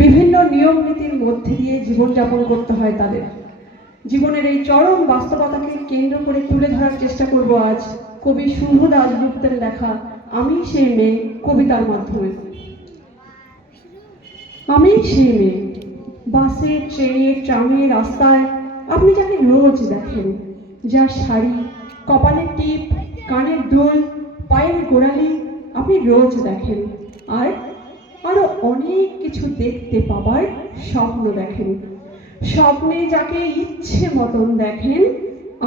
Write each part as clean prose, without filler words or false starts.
বিভিন্ন নিয়ম নীতির মধ্যে দিয়ে জীবনযাপন করতে হয় তাদের। জীবনের এই চরম বাস্তবতাকে কেন্দ্র করে তুলে ধরার চেষ্টা করব আজ কবি শুভ দাশগুপ্তের লেখা আমি সেই মেয়ে কবিতার মাধ্যমে। আমি সেই মেয়ে, বাসে, ট্রেনে, ট্রামে, রাস্তায় আপনি যাকে রোজ দেখেন, যার শাড়ি, কপালের টিপ, কানের দুল, পায়ের গোড়ালি আপনি রোজ দেখেন, আর আরো অনেক কিছু দেখতে পাবার স্বপ্ন দেখেন। স্বপ্নে যাকে ইচ্ছে মতন দেখেন,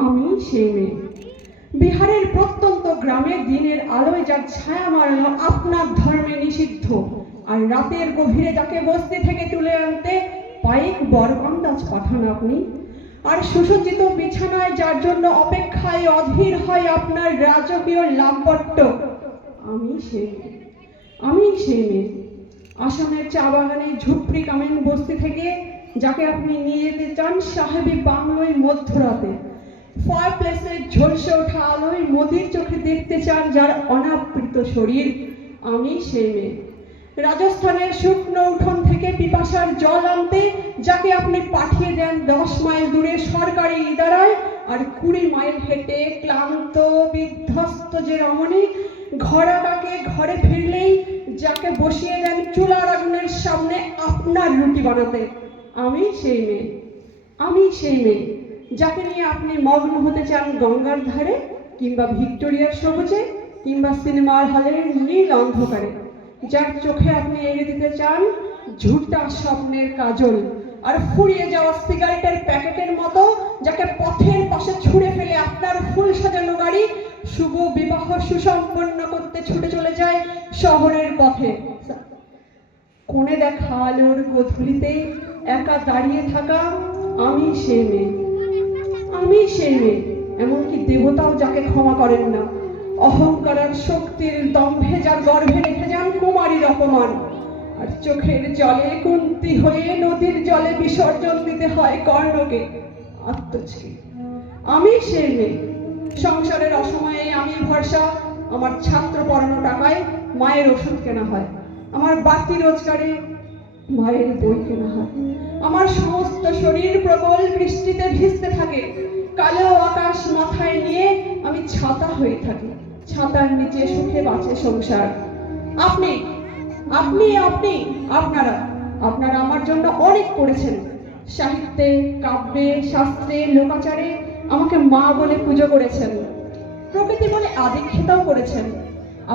আমি সেই মেয়ে। বিহারের প্রত্যন্ত গ্রামে দিনের আলোয় যার ছায়া মারানো আপনার ধর্মে নিষিদ্ধ, আর রাতের গভীরে যাকে বস্তি থেকে তুলে আনতে পাইক বরকন্দাজ পাঠান আপনি, আর সুসজ্জিত বিছানায় যার জন্য অপেক্ষায় অধীর হয় আপনার রাজকীয় লাম্পট্য, আমি সেই মেয়ে। আমি সেই মেয়ে। আসামের চা বাগানে ঝুপড়ি কামেন বস্তি থেকে যাকে আপনি নিয়ে যেতে চান সাহেবী বাংলোয় মধ্যরাতে, ফায়ার প্লেসের ঝলসে ওঠা আলোয় মোদির চোখে দেখতে চান যার অনাবৃত শরীর, আমি সেই মেয়ে। রাজস্থানের শুকনো উঠোন থেকে পিপাসার জল আনতে যাকে আপনি পাঠিয়ে দেন 10 মাইল দূরে সরকারি ইদারায়, আর 20 মাইল হেঁটে ক্লান্ত বিধ্বস্ত যে রমণী ঘোড়া ডাকে ঘরে ফিরলেই যাকে বসিয়ে দেন চুলার আগুনের সামনে আপনার রুটি বানাতে, আমি সেই মেয়ে। আমি সেই মেয়ে যাকে নিয়ে আপনি মগ্ন হতে চান গঙ্গার ধারে, কিংবা ভিক্টোরিয়ার সবুজে, কিংবা সিনেমার হলের নীল অন্ধকারে, যার চোখে আপনি এড়িয়ে দিতে চান ঝুটা স্বপ্নের কাজল, আর ফুরিয়ে যাওয়া সিগারেটের প্যাকেটের মতো যাকে পথের পাশে ছুঁড়ে ফেলে আপনার ফুল সাজানো গাড়ি শুভ বিবাহ সুসম্পন্ন করতে ছুটে চলে যায় শহরের পথে। কোণে দেখা আলোর গোধূলিতে একা দাঁড়িয়ে থাকা আমি সেই মেয়ে। আমি সেই মেয়ে, এমনকি দেবতাও যাকে ক্ষমা করেন না, অহংকার আর শক্তির দম্ভে যার গর্ভে রেখে যান কুমারীর অপমান, আর চোখের জলে কুন্তি হয়ে নদীর জলে বিসর্জন দিতে হয় কর্ণকে আত্মছকে। আমি সেই মেয়ে। সংসারের অসময়ে আমি ভরসা, আমার ছাত্র পড়ানো টাকায় মায়ের ওষুধ কেনা হয়, আমার বাড়তি রোজগারে মায়ের বই কেনা হয়, আমার সমস্ত শরীর প্রবল বৃষ্টিতে ভিজতে থাকে, কালো আকাশ মাথায় নিয়ে আমি ছাতা হয়ে থাকি, ছাতার নিচে সুখে বাঁচে সংসার। আপনি আপনি আপনি আপনারা আপনারা আমার জন্য অনেক করেছেন। সাহিত্যে, কাব্যে, শাস্ত্রে, লোকাচারে আমাকে মা বলে পুজো করেছেন, প্রকৃতি বলে আদিক্ষেতাও করেছেন,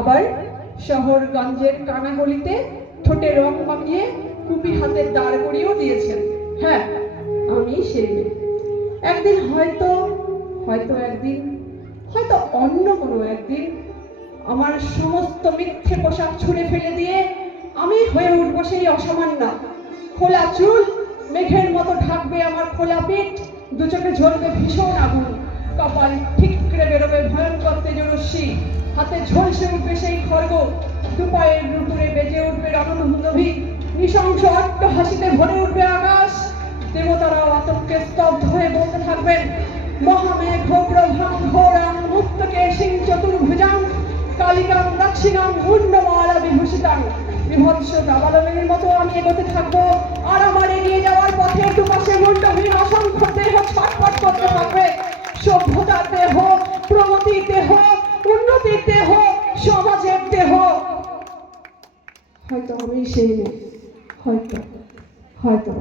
আবার শহরগঞ্জের কানাগলিতে ঠোঁটে রং মাখিয়ে কুপি হাতে দাঁড় করিয়েও দিয়েছেন। হ্যাঁ, আমি সেই মেয়ে। একদিন হয়তো একদিন হয়তো অন্য কোনো একদিন আমার সমস্ত মিথ্যে পোশাক ছুঁড়ে ফেলে দিয়ে আমি হয়ে উঠবো সেই অসামান্য। খোলা চুল মেঘের মতো ঢাকবে আমার খোলা পিঠ, দু চোখে ঝরবে ভীষণ আগুন, কপাল ঠিকরে বেরোবে ভয়ঙ্কর তেজরশ্মি, হাতে ঝলসে উঠবে সেই খড়গ, দুপায়ের রুপুরে বেজে উঠবে রণধুন্দভি, নৃশংস অট্ট হাসিতে ভরে উঠবে আকাশ। দেবতারাও আতঙ্কে স্তব্ধ হয়ে বলতে থাকবেন মহামেঘ প্রভাং ঘোরাং মুক্তকে সিং চতুর্ভুজাং কালিকাং দক্ষিণাং মুন্ডমালা বিভূষিতাং। বিভৎস দাবালনের মতো আমি এগোতে থাকবো, আর আমার এগিয়ে যাওয়ার পথে দুপাশে মুন্ডহীন অসংখ্য দেহ ছটফট করতে থাকবে। সভ্যতার দেহ, প্রগতির দেহ, উন্নতির দেহ, সমাজের দেহ। হয়তো আমি সেই নেই, হয়তো